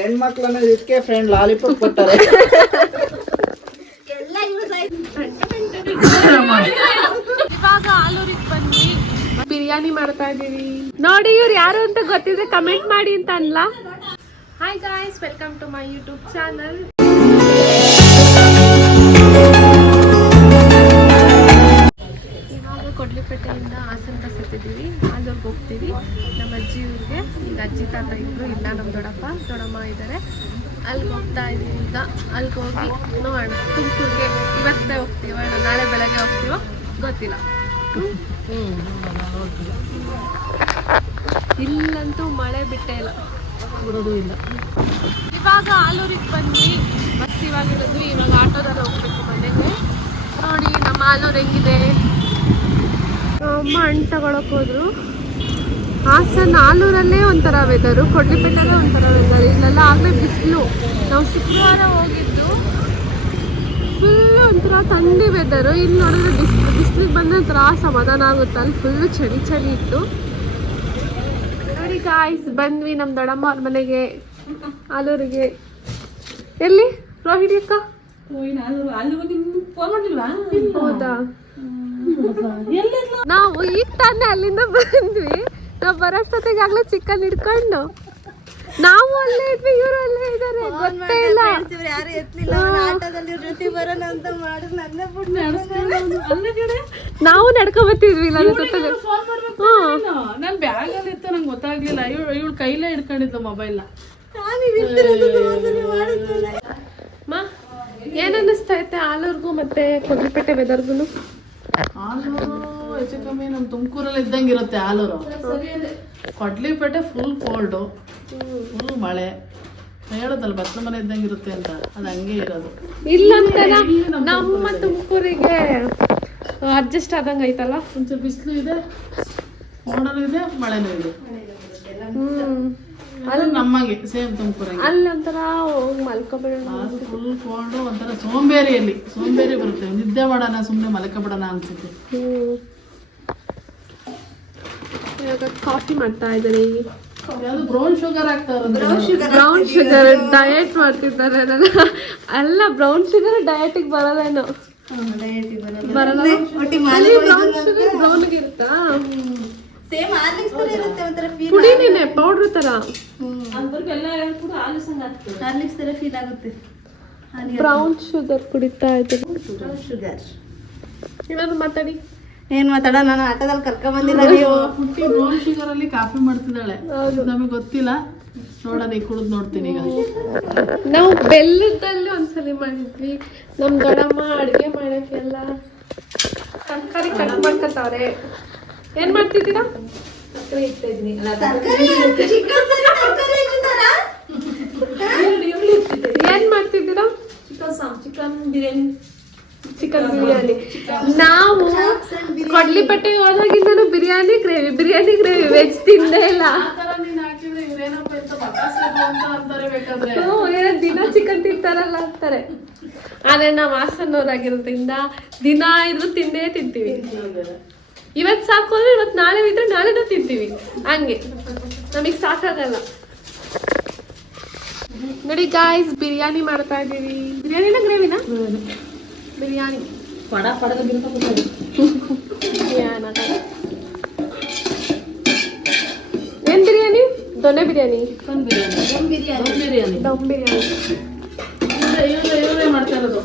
ಹೆಣ್ಮಕ್ಳು ಅನ್ನೋದು ಇದಕ್ಕೆ ಫ್ರೆಂಡ್ ಲಾಲಿಪಾಪ್ ಕೊಟ್ಟಾರೆ. ಇವಾಗ ಆಲೂರಿಗೆ ಬಂದ್ವಿ, ಬಿರಿಯಾನಿ ಮಾಡ್ತಾ ಇದೀವಿ. ನೋಡಿ ಇವ್ರು ಯಾರು ಅಂತ ಗೊತ್ತಿದ್ರೆ ಕಮೆಂಟ್ ಮಾಡಿ ಅಂತ ಅನ್ಲ. Hi guys, welcome to my YouTube channel. ಇವಾಗ ಕೊಡ್ಲಿಪೇಟೆಯಿಂದ ಹಾಸನ ಬಸ್ ಹತ್ತಿದ್ದೀವಿ. ಆಲೂರ್ಗೆ ಹೋಗ್ತೀವಿ ನಮ್ಮ ಅಜ್ಜಿ ಊರಿಗೆ. ಈಗ ಅಜ್ಜಿ ತಾತ ಇಬ್ಬರು ಇಲ್ಲ, ನಮ್ಮ ದೊಡ್ಡಮ್ಮ ಇದ್ದಾರೆ. ಅಲ್ಲಿಗೆ ಹೋಗ್ತಾ ಇದ್ದೀವಿ. ಈಗ ಅಲ್ಲಿಗೆ ಹೋಗಿ ನೋಡೋಣ. ತುಮಕೂರಿಗೆ ಇವತ್ತೇ ಹೋಗ್ತೀವ, ನಾಳೆ ಬೆಳಗ್ಗೆ ಹೋಗ್ತೀವೋ ಗೊತ್ತಿಲ್ಲ. ಇಲ್ಲಂತೂ ಮಳೆ ಬಿಟ್ಟೇ ಇಲ್ಲ, ಬಿಡೋದು ಇಲ್ಲ. ಇವಾಗ ಆಲೂರಿಗೆ ಬಂದ್ವಿ. ಬಸ್ ಇವಾಗ ಇರೋದು, ಇವಾಗ ಆಟೋದಲ್ಲಿ ಹೋಗ್ಬೇಕು ಮನೆಗೆ. ನೋಡಿ ನಮ್ಮ ಆಲೂರು ಹೆಂಗಿದೆ. ಅಮ್ಮ ಹಣ್ಣು ತಗೊಳಕ್ ಹೋದ್ರು. ಹಾಸನ ಆಲೂರಲ್ಲೇ ಒಂಥರ ವೆದರು, ಕೊಡ್ಲಿಪೇಟೆಲ್ಲೇ ಒಂಥರ ವೆದರ್. ಇಲ್ಲೆಲ್ಲ ಆಗಲೇ ಬಿಸಿಲು. ನಾವು ಶುಕ್ರವಾರ ಹೋಗಿದ್ದು, ಫುಲ್ ಒಂಥರ ಥಂಡಿ ವೆದರು. ಇಲ್ಲಿ ನೋಡಿದ್ರೆ ಬಿಸಿಲಿಗೆ ಬಂದ ಒಂಥರ ಸಮಾಧಾನ ಆಗುತ್ತೆ. ಅಲ್ಲಿ ಫುಲ್ಲು ಚಳಿ ಇತ್ತು. ನೋಡಿ ಗಾಯ್ಸ್, ಬಂದ್ವಿ ನಮ್ಮ ದೊಡ್ಡಮ್ಮ ಅವ್ರ ಮನೆಗೆ, ಆಲೂರಿಗೆ. ಎಲ್ಲಿ ರೋಹಿಣಿ ಅಕ್ಕ? ಹೌದಾ, ನಾವು ಈಗ ತಾನೇ ಅಲ್ಲಿಂದ ಬಂದ್ವಿ. ನಾವು ಬರೋಷ್ಟೊತ್ತಿಗಾಗ್ಲೇ ಚಿಕನ್ ಹಿಡ್ಕೊಂಡು ನಾವು ಅಲ್ಲೇ ಇದ್ವಿ, ಇವರು ಅಲ್ಲೇ ಇದ್ದಾರೆ, ಗೊತ್ತೇ ಇಲ್ಲ. ನಾವು ನಡ್ಕೊಂಬತ್ತಿದ್ವಿ. ನಾನು ಬ್ಯಾಗ್ ಅಲ್ಲಿ ಇತ್ತು, ನಂಗೆ ಗೊತ್ತಾಗ್ಲಿಲ್ಲ. ಇವಳು ಕೈಲೇ ಹಿಡ್ಕೊಂಡಿದ್ಲು ಮೊಬೈಲ್. ಏನ್ ಅನ್ನಿಸ್ತಾ ಐತೆ ಆಲೂರ್ಗೂ ಮತ್ತೆ ಕೊಡ್ಲಿಪೇಟೆ ವೆದರ್ಗು? ಆಲೂರು ಹೆಚ್ಚು ಕಮ್ಮಿ ನಮ್ಮ ತುಮಕೂರಲ್ಲಿ ಇದ್ದಂಗೆ ಇರುತ್ತೆ. Aluru Kodlipete full cold, full ಮಳೆ. ಹೇಳೋದಲ್ಲ ಬಸ್ಲ ಮನೆ ಇದ್ದಂಗೆ ಇರುತ್ತೆ ಅಂತ, ಅದು ಹಂಗೆ ಇರೋದು. ಇಲ್ಲಂತ ನಮ್ಮ ತುಮಕೂರಿಗೆ ಅಡ್ಜಸ್ಟ್ ಆದಂಗೆ ಐತಲ್ಲ. ಒಂಚೂರು ಬಿಸಿಲು ಇದೆ, ಮೋಡನೂ ಇದೆ, ಮಳೆನೂ ಇದೆ. ಅದು ನಮಗೆ ಸೇಮ್ ತುಮಕೂರಂಗೆ. ಅಲ್ಲಿ ಒಂಥರ ಮಲ್ಕೊಬೇಡ, ಅದು ಫುಲ್ ಕೋಲ್ಡು, ಒಂಥರ ಸೋಂಬೇರಿ ಬರುತ್ತೆ. ನಿದ್ದೆ ಮಾಡೋಣ, ಸುಮ್ಮನೆ ಮಲ್ಕೊಬಿಡೋಣ ಅನ್ಸುತ್ತೆ. ಇವಾಗ ಕಾಫಿ ಮಾಡ್ತಾ ಇದ್ದಾರೆ. ಯಾವುದು ಬ್ರೌನ್ ಶುಗರ್ ಹಾಕ್ತಾರೆ? ಬ್ರೌನ್ ಶುಗರ್ ಡಯಟ್ ಮಾಡ್ತಿದ್ದಾರೆ. ಅಲ್ಲ, ಬ್ರೌನ್ ಶುಗರ್ ಡಯಟಿಗೆ ಬರಲ್ಲೇನೋ. ಬರಲ್ಲ. ಬ್ರೌನ್ಗೆ ಇರುತ್ತಾ? ಪುಡಿನೇನೆ, ಪೌಡ್ರ್ ತರ. ಬ್ರೌನ್ ಶುಗರ್ ಕುಡಿತಾ ಇದ್ದೀನಿ. ಏನಾದ್ರು ಮಾತಾಡಿ. ಏನ್ ಮಾತಾಡ, ನಾನು ಆಟೋದಲ್ಲಿ ಕರ್ಕೊಂಡ್ ಬಂದಿಲ್ಲ. ನೀವು ಪುಟ್ಟಿ ಬ್ರೌನ್ ಶುಗರ್ ಅಲ್ಲಿ ಕಾಫಿ ಮಾಡ್ತಿದ್ದಾಳೆ, ನಮಗೆ ಗೊತ್ತಿಲ್ಲ. ನೋಡೋಣ, ಈಗ ಕುಡಿದು ನೋಡ್ತೀನಿ. ಈಗ ನಾವು ಬೆಲ್ಲದಲ್ಲಿ ಒಂದ್ಸಲಿ ಮಾಡಿದ್ವಿ. ನಮ್ ದೊಡ್ಡಮ್ಮ ಅಡ್ಗೆ ಮಾಡಕ್ಕೆಲ್ಲ ತರಕಾರಿ ಕಟ್ ಮಾಡ್ಕೊತಾವ್ರೆ. ಏನ್ ಮಾಡ್ತಿದ್ದೀರಾ? ಏನ್ ಮಾಡ್ತಿದ್ದೀರಾ? ಚಿಕನ್ ಬಿರಿಯಾನಿ. ನಾವು ಕೊಡ್ಲಿಪೇಟೆ ಹೋದಾಗಿಂದನೂ ಬಿರಿಯಾನಿ ಗ್ರೇವಿ ವೆಜ್ ತಿಂದೇ ಇಲ್ಲ. ದಿನ ಚಿಕನ್ ತಿಂತಾರಲ್ಲ ಅಂತಾರೆ. ಆದ್ರೆ ನಾವು ಹಾಸನವರಾಗಿರೋದ್ರಿಂದ ದಿನ ಇದ್ರು ತಿಂದೇ ತಿಂತೀವಿ. ಇವತ್ತು ಸಾಕು ಅಂದ್ರೆ ಇವತ್ತು ನಾಳೆ ಇದ್ರೆ ನಾಳೆನೂ ತಿಂತೀವಿ. ಹಂಗೆ ನಮಗೆ ಸಾಕಾಗಲ್ಲ. ನೋಡಿ ಗಾಯ್ಸ್, ಬಿರಿಯಾನಿ ಮಾಡ್ತಾ ಇದೀವಿ. ಬಿರಿಯಾನಿನ ಗ್ರೇವಿನ? ಬಿರಿಯಾನಿ. ಏನ್ ಬಿರಿಯಾನಿ? ದೊನ್ನೆ ಬಿರಿಯಾನಿ, ದಮ್ ಬಿರಿಯಾನಿ. ಮಾಡ್ತಾ ಇರೋದು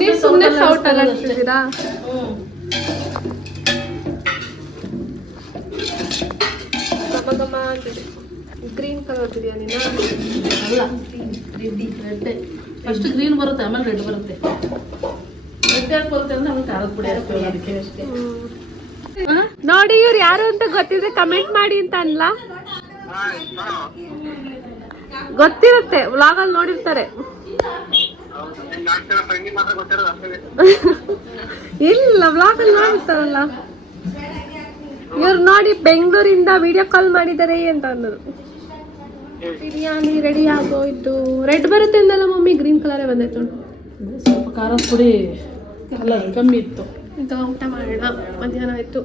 ನೀವು ಸುಮ್ಮನೆ ಸೌಟ್ ಅಲ್ಲ ಅಂತಿದ್ದೀರಾ? ಗಮ ಅಂತಿದೆ. ಗ್ರೀನ್ ಕಲರ್ ಬಿರಿಯಾನಿನ? ಅಲ್ಲ, ರೆಡ್. ಫಸ್ಟ್ ಗ್ರೀನ್ ಬರುತ್ತೆ, ಆಮೇಲೆ ರೆಡ್ ಬರುತ್ತೆ. ರೆಡ್ ಯಾಕೆ ಬರುತ್ತೆ ಅಂದ್ರೆ ಆಮೇಲೆ ಖಾರದ ಪುಡಿ ಹಾಕ್ತೀವಿ ಅದಕ್ಕೆ ಅಷ್ಟೇ. ನೋಡಿ ಇವ್ರು ಯಾರು ಅಂತ ಗೊತ್ತಿದ್ರೆ ಕಮೆಂಟ್ ಮಾಡಿ ಅಂತ ಅನ್ಲ. ಗೊತ್ತಿರುತ್ತೆ, ವ್ಲಾಗಲ್ಲಿ ನೋಡಿರ್ತಾರೆ. ಇಲ್ಲ, ವ್ಲಾಗಲ್ಲಿ ನೋಡಿರ್ತಾರಲ್ಲ ಇವ್ರು. ನೋಡಿ, ಬೆಂಗಳೂರಿಂದ ವಿಡಿಯೋ ಕಾಲ್ ಮಾಡಿದ್ದಾರೆ ಅಂತ ಅನ್ನೋದು. ಬಿರಿಯಾನಿ ರೆಡಿ ಆಗೋಯ್ತು. ರೆಡ್ ಬರುತ್ತೆ ಅಂದಲ್ಲ ಮಮ್ಮಿ, ಗ್ರೀನ್ ಕಲರೇ ಬಂದೈತು. ಸ್ವಲ್ಪ ಖಾರದ ಪುಡಿ ಕಲರ್ ಕಮ್ಮಿ ಇತ್ತು. ಈಗ ಊಟ ಮಾಡೋಣ, ಮಧ್ಯಾಹ್ನ ಆಯ್ತು.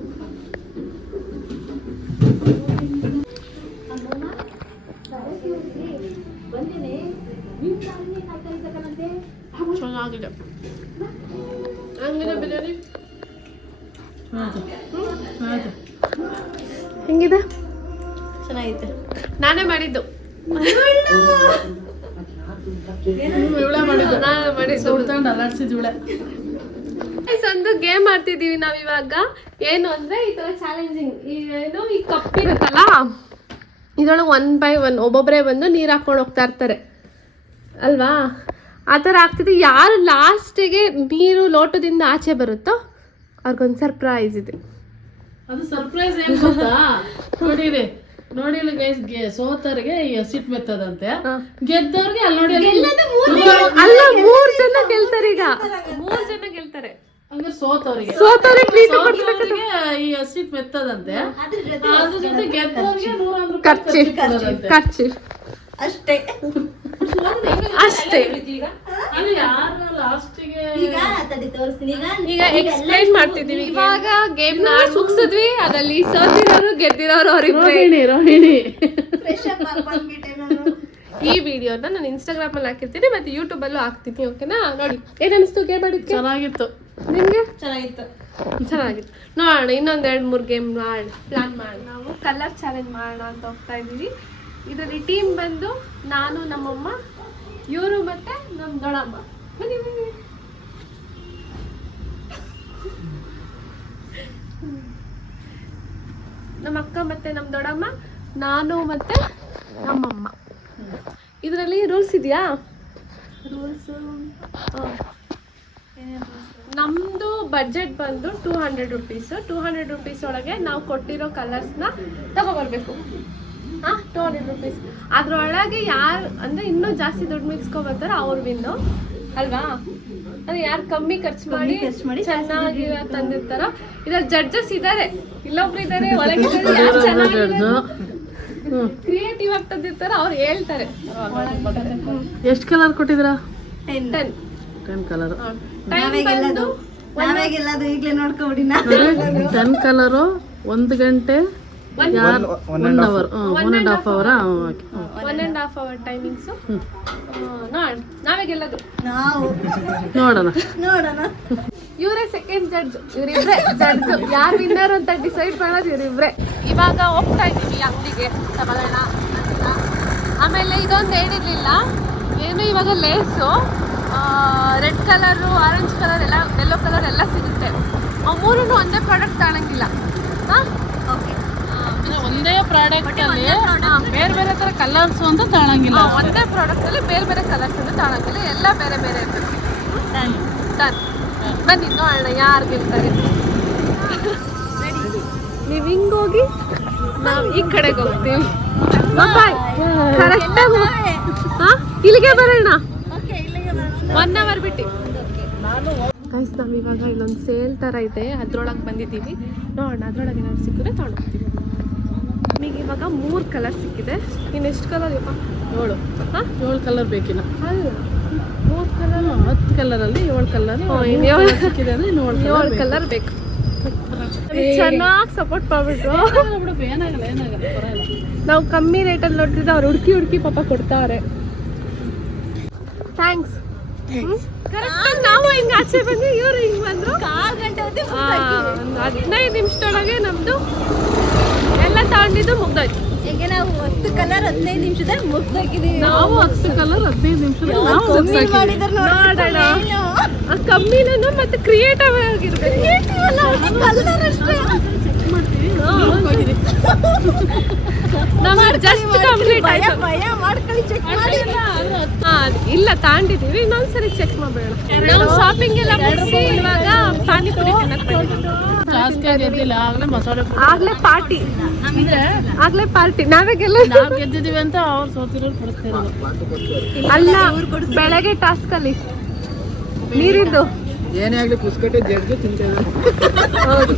ಚೆನ್ನಾಗಿದೆ. ಹೆಂಗಿದೆ ಬಿರಿಯಾನಿ? ಹೆಂಗಿದೆ? ಚೆನ್ನಾಗೈತೆ. ನಾನೇ ಮಾಡಿದ್ದು. ಇವಳೆ ಮಾಡಿದ್ದು. ನಾನೇ ಮಾಡಿದ್ದು. ಸುಡ್ತಂಡು ಅಲ್ಲಾಡ್ಸಿದ್ ಇವಳೆ. ಒಂದು ಗೇಮ್ ಆಡ್ತಿದೀವಿ ನಾವ್ ಇವಾಗ. ಏನು ಅಂದ್ರೆ ಈ ತರ ಚಾಲೆಂಜಿಂಗ್. ಏನು ಈ ಕಪ್ ಇರುತ್ತಲ್ಲ, ಇದ್ರೊಳಗೆ 1 by 1 ಒಬ್ಬೊಬ್ಬರೇ ಬಂದು ನೀರು ಹಾಕೊಂಡು ಹೋಗ್ತಾ ಇರ್ತಾರೆ ಅಲ್ವಾ? ಆ ಥರ ಆಗ್ತಿದೆ. ಯಾರು ಲಾಸ್ಟಿಗೆ ನೀರು ಲೋಟದಿಂದ ಆಚೆ ಬರುತ್ತೋ ಅವ್ರಿಗೊಂದು ಸರ್ಪ್ರೈಸ್ ಇದೆ. ಅದು ಸರ್ಪ್ರೈಸ್ ಏನ್ ಗೊತ್ತಾ? ನೋಡಿಲಿ ಗೈಸ್, ಸೋತರಿಗೆ ಈ ಹಸಿಟ್ ಮೆತ್ತದಂತೆ, ಗೆದ್ದವ್ರಿಗೆ ಅಲ್ಲಿ ನೋಡಿ ಅಲ್ಲ 3 ಜನ ಗೆಲ್ತಾರೆ. ಈಗ 3 ಜನ ಗೆಲ್ತಾರೆ. ಹಂಗಾರೆ ಸೋತವ್ರಿಗೆ ಟ್ರೀಟ್ ಕೊಡ್ಬೇಕಂತೆ. ಈ ಹಸಿಟ್ ಮೆತ್ತದಂತೆ, ಅದ್ರ ಜೊತೆ ಗೆದ್ದವ್ರಿಗೆ 100 ಖರ್ಚು ಅಷ್ಟೇ. ಅಷ್ಟೇ. ಅದು ಯಾರು ಲಾಸ್ಟಿಗೆ ಈಗ ಎಕ್ಸ್ಪ್ಲೈನ್ ಮಾಡ್ತಿದೀವಿ. ಇವಾಗ ಗೇಮ್ ನ ಮುಗಿಸಿದ್ವಿ. ಅದ್ರಲ್ಲಿ ಸೋತಿರೋರು ಗೆದ್ದಿರೋರು ಅವರಿಬ್ರೆ. ರೋಹಿಣಿ ಈ ವಿಡಿಯೋನ ನಾನು ಇನ್ಸ್ಟಾಗ್ರಾಮ್ ಅಲ್ಲಿ ಹಾಕಿರ್ತೀನಿ, ಮತ್ತೆ ಯೂಟ್ಯೂಬ್ ಅಲ್ಲೂ ಹಾಕ್ತೀನಿ. ಓಕೆನಾ? ನೋಡಿ ಏನ್ ಅನಿಸ್ತು ಗೇಮ್ ಆಡಿದ್ಕೆ? ಚೆನ್ನಾಗಿತ್ತು. ನಿಮ್ಗೆ? ಚೆನ್ನಾಗಿತ್ತು. ಚೆನ್ನಾಗಿತ್ತು. ನೋಡೋಣ, ಇನ್ನೊಂದ್ 2-3 ಗೇಮ್ ಪ್ಲಾನ್ ಮಾಡೋಣ. ನಾವು ಕಲರ್ ಚಾಲೆಂಜ್ ಮಾಡೋಣ ಅಂತ ಹೋಗ್ತಾ ಇದೀವಿ. ಇದರಲ್ಲಿ ಟೀಮ್ ಬಂದು ನಾನು, ನಮ್ಮಮ್ಮ, ಇವರು ಮತ್ತೆ ನಮ್ಮ ದೊಡ್ಡಮ್ಮ. ಬನ್ನಿ ಬನ್ನಿ. ನಮ್ಮ ಅಕ್ಕ ಮತ್ತೆ ನಮ್ಮ ದೊಡ್ಡಮ್ಮ, ನಾನು ಮತ್ತೆ ನಮ್ಮಮ್ಮ. ಇದರಲ್ಲಿ ರೂಲ್ಸ್ ಇದೆಯಾ? ರೂಲ್ಸ್ ನಮ್ಮದು ಬಡ್ಜೆಟ್ ಬಂದು 200 ರುಪೀಸ್. 200 ರುಪೀಸ್ ಒಳಗೆ ನಾವು ಕೊಟ್ಟಿರೋ ಕಲರ್ಸ್ನ ತಗೊಬರ್ಬೇಕು. 200 ರುಪೀಸ್. ಅದ್ರೊಳಗೆ ಯಾರು ಅಂದರೆ ಇನ್ನೂ ಜಾಸ್ತಿ ದುಡ್ಡು ಮಿಕ್ಸ್ಕೊಬರ್ತಾರೋ ಅವ್ರು ವಿನ್ನು ಅಲ್ವಾ? ಅಂದ್ರೆ ಯಾರು ಕಮ್ಮಿ ಖರ್ಚು ಮಾಡಿ ಚೆನ್ನಾಗಿ ತಂದಿರ್ತಾರೋ. ಇದ್ರ ಜಡ್ಜಸ್ ಇದ್ದಾರೆ, ಇಲ್ಲೊಬ್ರು ಇದ್ದಾರೆ ಒಳಗೆ. ಕ್ರಿಯೇಟಿವ್ ಆಗಿ ತಂದಿರ್ತಾರೋ ಅವ್ರು ಹೇಳ್ತಾರೆ. ಎಷ್ಟು ಕಲರ್ ಕೊಟ್ಟಿದ್ರಾ? 10 ಕಲರ್. ಈಗಲೇ ನೋಡ್ಕೊಬಿಡಿ. 10 ಕಲರು 1 ಗಂಟೆ 1 ಅವರ್ 1.5 ಅವರ್ 1.5 ಅವರ್ ಟೈಮಿಂಗ್ಸು. ನಾವೇ ಗೆಲ್ಲೋದು. ನೋಡೋಣ. ಇವರೇ ಸೆಕೆಂಡ್ ಜಡ್ಜ್. ಇವರಿಬ್ರೆ ಜಡ್ಜ್. ಯಾರು ವಿನ್ನರ್ ಅಂತ ಡಿಸೈಡ್ ಮಾಡೋದು ಇವರಿಬ್ರೆ. ಇವಾಗ ಹೋಗ್ತಾ ಇದ್ದೀವಿ ಅಂಗಡಿಗೆ ತಗೊಳ್ಳೋಣ ಅಂತ. ಆಮೇಲೆ ಇದೊಂದು ಹೇಳಿರ್ಲಿಲ್ಲ ಏನು, ಇವಾಗ ಲೇಸು ರೆಡ್ ಕಲರು, ಆರೆಂಜ್ ಕಲರ್ ಎಲ್ಲ, ಯೆಲ್ಲೋ ಕಲರ್ ಎಲ್ಲ ಸಿಗುತ್ತೆ. ಆ 3 ಒಂದೇ ಪ್ರಾಡಕ್ಟ್ ತಗೊಳಂಗಿಲ್ಲ. ಒಂದೇ ಪ್ರಾಡಕ್ಟ್ ಅಲ್ಲಿ ಬೇರೆ ಬೇರೆ ತರ ಕಲರ್ಸ್ ಅಂತ ತಗೊಳಂಗಿಲ್ಲ. ಒಂದೇ ಪ್ರಾಡಕ್ಟ್ ಅಲ್ಲಿ ಬೇರೆ ಬೇರೆ ಕಲರ್ಸ್ ಅಂತ ತಗೊಳಂಗಿಲ್ಲ. ಎಲ್ಲ ಬೇರೆ ಬೇರೆ ಇರ್ತದೆ. ಬನ್ನಿ ನೋಡೋಣ ಯಾರು ಗೆಲ್ತಾರೆ. ನೀವು ಹಿಂಗೋಗಿ ನಾವು ಈ ಕಡೆಗೆ ಹೋಗ್ತೀವಿ. ಕರೆಕ್ಟಾಗಿ ಇಲ್ಲಿಗೆ ಬರೋಣ. 1 ಅವರ್ ಬಿಟ್ಟು. ಗೈಸ್, ನಾವು ಇವಾಗ ಇಲ್ಲೊಂದು ಸೇಲ್ ಥರ ಇದೆ, ಅದ್ರೊಳಗೆ ಬಂದಿದ್ದೀವಿ. ನೋಡೋಣ ಅದ್ರೊಳಗೆ ಏನಾದ್ರು ಸಿಕ್ಕಿದ್ರೆ ತೊಗೊಂಡೋಗ್ತೀವಿ. ನಮಗೆ ಇವಾಗ 3 ಕಲರ್ ಸಿಕ್ಕಿದೆ. ಇನ್ನೆಷ್ಟು ಕಲರ್? 7 ಕಲರ್ ಬೇಕಿಲ್ಲ. ಅಲ್ಲ 3 ಕಲರ್, 10 ಕಲರಲ್ಲಿ 7 ಕಲರ್ ಸಿಕ್ಕಿದೆ ಅಂದ್ರೆ 7 ಕಲರ್ ಬೇಕು. ಚೆನ್ನಾಗಿ ಸಪೋರ್ಟ್ ಮಾಡ್ಬಿಟ್ರು. ಏನಾಗಲ್ಲ ಪರವಾಗಿಲ್ಲ. ನಾವು ಕಮ್ಮಿ ರೇಟಲ್ಲಿ ನೋಡ್ತಿದ್ದೆ, ಅವ್ರು ಹುಡುಕಿ ಪಾಪ ಕೊಡ್ತಾರೆ. ಥ್ಯಾಂಕ್ಸ್. ನಾವು ಹಿಂಗೆ ಆಚೆ ಬಂದ್ವಿ, ಇವರು ಹಿಂಗೆ ಬಂದ್ರು. 15 ನಿಮಿಷದೊಳಗೆ ನಮ್ದು ಎಲ್ಲ ತಗೊಂಡಿದ್ದು ಮುಗ್ದೋಯ್ತು. ಈಗ ನಾವು 10 ಕಲರ್ 15 ನಿಮಿಷದಲ್ಲಿ ಮುಗ್ಸಾಕಿದೀವಿ. ನಾವು 10 ಕಲರ್ 15 ನಿಮಿಷದಲ್ಲಿ ನೋಡೋಣ. ಕಮ್ಮಿನೂ ಮತ್ತೆ ಕ್ರಿಯೇಟಿವ್ ಆಗಿರ್ಬೇಕು. ಜಸ್ಟ್ ಕಂಪ್ಲೀಟ್ ಆಯ್ತು. ಇಲ್ಲ ತಾಂಡಿದೀವಿ, ಇನ್ನೊಂದ್ಸರಿ ಚೆಕ್ ಮಾಡ್ಬೇಡ. ನಾವು ಶಾಪಿಂಗ್ ಎಲ್ಲ ಮುಗಿಸಿ ಇವಾಗ ಪಾನಿಪುರಿ ಆಗ್ಲೇ ಪಾರ್ಟಿ ನಾವೇ ಗೆದ್ದಿದೀವಿ ಅಂತ ಅವ್ರು ಸೋತಿರೋರು ಕೊಡ್ತಾರೆ. ಅಲ್ಲ, ಬೆಳಗ್ಗೆ ಟಾಸ್ಕ್ ಅಲ್ಲಿ ನೀರಿದ್ದು ಏನೇ ಆಗ್ಲಿ ಪುಸ್ಕಟ್ಟೆ ಜಡ್ಜು ತಿಂತೇವೆ. ಹೌದು.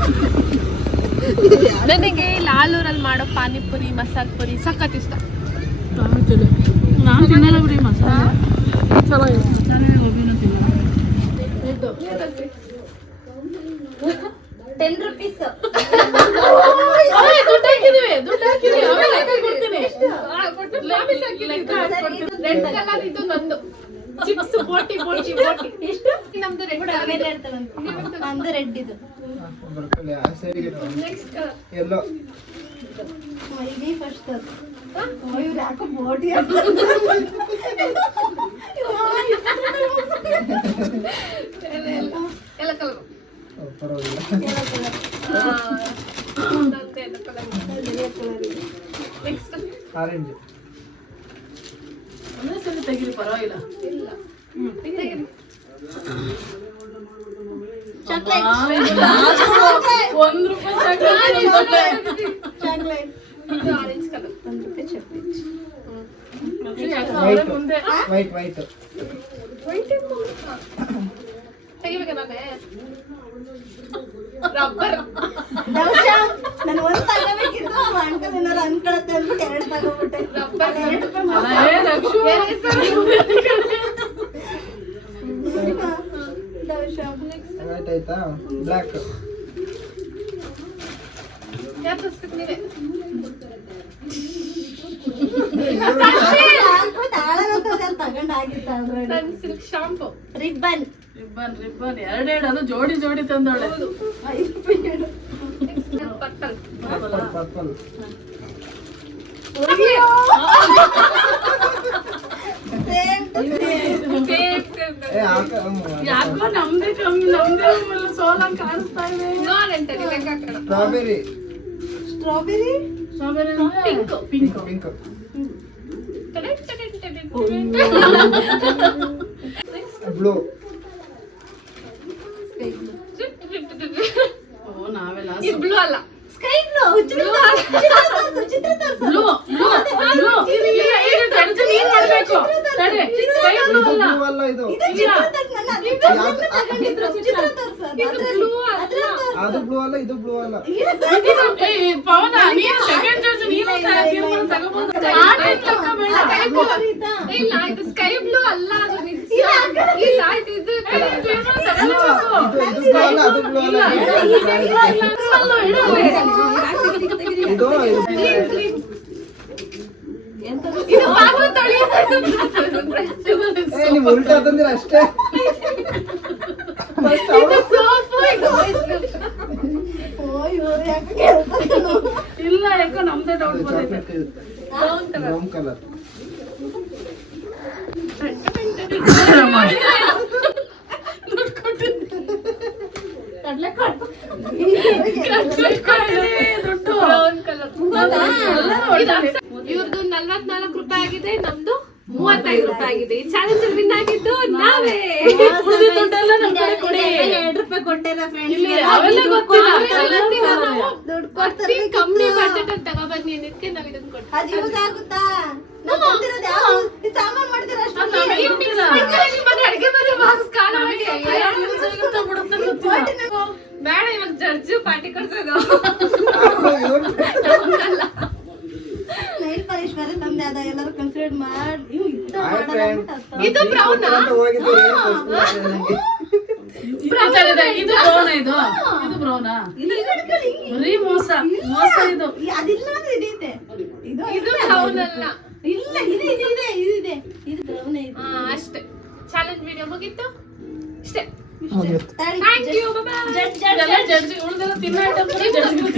ನನಗೆ ಲಾಲೂರಲ್ಲಿ ಮಾಡೋ ಪಾನಿಪುರಿ, ಮಸಾಲೆ ಪುರಿ ಸಖತ್ ಇಷ್ಟ. ನಾನು ತಿನ್ನಲ್ಲ ಬಿಡಿ ಮಸಾಲೆ. ಚೆನ್ನಾಗಿದೆ. ಒಬ್ಬಿನೂ ತಿನ್ನಲ್ಲ. 10 rupees. ದುಡ್ಡು ಹಾಕಿದೀವಿ. ರೆಡ್ ಕಲರ್ ಇದು ನಂದು ಚಿಪ್ಸ್ ಬೋಟಿ ಬೋಟಿ ಬೋಟಿ ಎಷ್ಟು ನಮ್ದು ರೆಡ್ ನಂದು ರೆಡ್ ಇದು ನೆಕ್ಸ್ಟ್ ಎಲ್ಲೋ ಇಡೀ ಫಸ್ಟ್ ಇವ್ರು ಯಾಕೋ ಬೋಟಿ ಎಲ್ಲ ಕಲರ್ ಪರವಾಗಿಲ್ಲ ನೆಕ್ಸ್ಟ್ ಆರೆಂಜ್ ಒಂದೇ ಸಲ ತೆಗೀರಿ ಪರವಾಗಿಲ್ಲ. ಇಲ್ಲ chocolate ₹1 chocolate orange colour ₹1 chocolate ಮುಂದೆ ವೈಟ್ ವೈಟ್ ತೆಗಿಬೇಕಾ ನಾನೇ ರಬ್ಬರ್ ನಾನು ಒಂದು ತಗೋಬೇಕಿತ್ತು ಅಂಕಲ್ ಏನಾರು ಅನ್ಕೊಳತ್ತೆ ಅಂದ್ಬಿಟ್ಟು 2 ತಗೋಬಿಟ್ಟೆ ರಬ್ಬರ್ ವೈಟ್ ಆಯ್ತಾ ಬ್ಲ್ಯಾಕ್ ಯಾರು ತೋರಿಸ್ಬೇಕು ನೀವೇ ತಗೊಂಡಾಗಿತ್ತು ಆಲ್ರೆಡಿ ಸನ್ ಸಿಲ್ಕ್ ಶಾಂಪು ರಿಬ್ಬನ್ ರಿಬ್ಬನ್ ಎರಡೆರಡು ಅದು ಜೋಡಿ ಜೋಡಿ ತಂದವಳೆ. ಪರ್ಪಲ್ ಪರ್ಪಲ್ ಏ ಹಾಕ ಯಾಕೋ ನಮ್ದೇ ಕಮ್ಮಿ ನಮ್ದೇ ಸೋಲಂಗ್ ಕಾಣಿಸ್ತಾ ಇದೆ. ನೋಡಂತೆ ಲೆಕ್ಕ ಹಾಕೋಣ strawberry strawberry strawberry pink pink pink blue ಓ ನಾವೆಲ್ಲ ಇದು ಬ್ಲೂ ಅಲ್ಲ ಸ್ಕೈ ಬ್ಲೂ ಚಿತ್ರ ತೋರ್ಸು ಬ್ಲೂ ಬ್ಲೂ ಬ್ಲೂ ನೀನ್ ಮಾಡ್ಬೇಕು ತಡಿ ಸ್ಕೈ ಬ್ಲೂ ಅಲ್ಲ ಬ್ಲೂ ಅಲ್ಲ ಇದು ಅದು ಬ್ಲೂ ಅಲ್ಲ ಇದು ಬ್ಲೂ ಅಲ್ಲ ಪವನ ನೀನು ಸೆಕೆಂಡ್ ಜಡ್ಜ್ ನೀನು ತೀರ್ಮಾನ ತಗೋಬಹುದು. ಇಲ್ಲ ಇದು ಸ್ಕೈ ಬ್ಲೂ ಅಲ್ಲ ಅದು ನಿಜ ಇಲ್ಲ ಇದು ಇದು ಬ್ಲೂ ಅಲ್ಲ ಅದು ಬ್ಲೂ ಅಲ್ಲ ಇದು ಇದು ಬಾಬು ತೊಳೆಯೋದು ಏ ನೀವು ಉಲ್ಟಾ ತಂದಿರ ಅಷ್ಟೇ ಇದು ಸೋಪು ಇದು ಇಲ್ಲ ಯಾಕೋ ನಮ್ದೇ ಡೌಟ್ ಬಂದೈತೆ. ಬ್ರೌನ್ ಕಲರ್ ಬ್ರೌನ್ ಕಲರ್ ಇವ್ರದ್ದು 44 ರೂಪಾಯಿ ಆಗಿದೆ ನಮ್ದು 35 ರೂಪಾಯಿ ಆಗಿದೆ ಈ ಚಾಲೆಂಜ್ ವಿನ್ ಆಗಿದ್ದು ನಾವೇ ದುಡ್ಡೆಲ್ಲ ನಮ್ ಕಡೆ ಕೊಡಿ. ₹2 ಕೊಟ್ಟೆನ ಇಲ್ಲಿ ಅವೆಲ್ಲ ಗೊತ್ತಿಲ್ಲ. ದುಡ್ಡು ಕೊಡ್ತಾರೆ ಕಮ್ಮಿ ಬಜೆಟ್ ಅಂತ ತಗೊಬನ್ನಿ ಅನ್ನಕ್ಕೆ ನಾವ್ ಇದನ್ನ ಕೊಡ್ತೀವಿ ಅದು ಯೂಸ್ ಆಗುತ್ತಾ ನಾವು ಕೊಡ್ತಿರೋದು ಯಾವ್ದು ಸಾಮಾನ್ ಮಾಡ್ತೀರಾ ಅಷ್ಟು ಅಡಿಗೆ ಮನೆ ಬಾಕ್ಸ್ ಕಾಲ ಮಾಡಿ ಬಿಡುತ್ತೆ ಬೇಡ ಇವಾಗ ಜಡ್ಜು ಪಾರ್ಟಿ ಕೊಡ್ಸೋದು ನೈಲ್ ಪಾಲಿಶ್ ಬೇರೆ ತಂದೆ ಅದ ಎಲ್ಲರೂ ಕನ್ಸಿಡರ್ ಮಾಡಿ ನೀವು ಇದ್ದ ಮಾಡಲ್ಲ ಅಂದ್ಬಿಟ್ಟು ಇದು ಬ್ರೌನ್ ಹೋಗಿದ್ದು ಇದು ಬ್ರೌನ್ ಇದು ಬ್ರೌನಾ ಬರೀ ಮೋಸ ಮೋಸ ಇದು ಅದಿಲ್ಲ ಅಂದ್ರೆ ಇದಿದೆ ಇದು ಇದು ಬ್ರೌನ್ ಅಲ್ಲ ಇಲ್ಲ ಇದು ಬ್ರೌನ್ ಇದೆ ಅಷ್ಟೇ ಚಾಲೆಂಜ್ ವಿಡಿಯೋ ಮುಗೀತು ಇಷ್ಟೇ ತಡಿ ಥ್ಯಾಂಕ್ ಯು ಬಾಯ್ ಎಲ್ಲ ಜಡ್ಜಿ ಉಳಿದೆಲ್ಲ ತಿನ್ನೋ ಐಟಮ್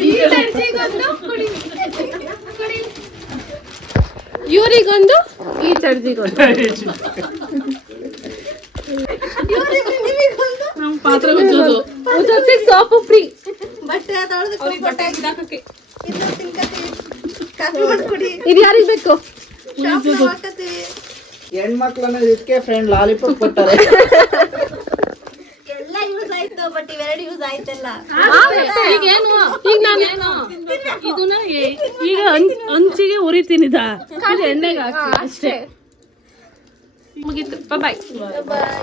ಈ ಚರ್ಚಿಗೊಂದು ಕುಡಿ ಕುಡಿ ಇವ್ರಿಗೊಂದು ಈ ಚರ್ಚಿಗೊಂದು ನಿಮಗೊಂದು ನಮ್ ಪಾತ್ರೆ ಉಜ್ಜೋದು ಜೊತೆಗೆ ಸೋಪು ಫ್ರೀ ಬಟ್ಟೆ ತೊಳೆದು ಹಾಕಕ್ಕೆ ಇದು ತಿನ್ಕತ್ತೀವಿ ಕಾಫಿ ಮಾಡ್ಕೊಡಿ ಇದು ಯಾರಿಗೆ ಬೇಕು ಶಾಪ್ನ ಹಾಕತ್ತೀವಿ ಹೆಣ್ಮಕ್ಳನ್ನ ಇದಕ್ಕೆ ಫ್ರೆಂಡ್ ಲಾಲಿಪಾಪ್ ಕೊಟ್ಟಾರೆ ಎಲ್ಲ ಯೂಸ್ ಆಯ್ತು ಬಟ್ ಇವೆರಡು ಯೂಸ್ ಆಯ್ತಲ್ಲ ಈಗ ಏನು ಈಗ ನಾನು ಇದನ್ನ ಈಗ ಹಂಚಿಗೆ ಉರಿತೀನಿ ಎಣ್ಣೆಗೆ ಹಾಕಿ ಅಷ್ಟೇ ಮುಗೀತು ಬಾಯ್ ಬಾಯ್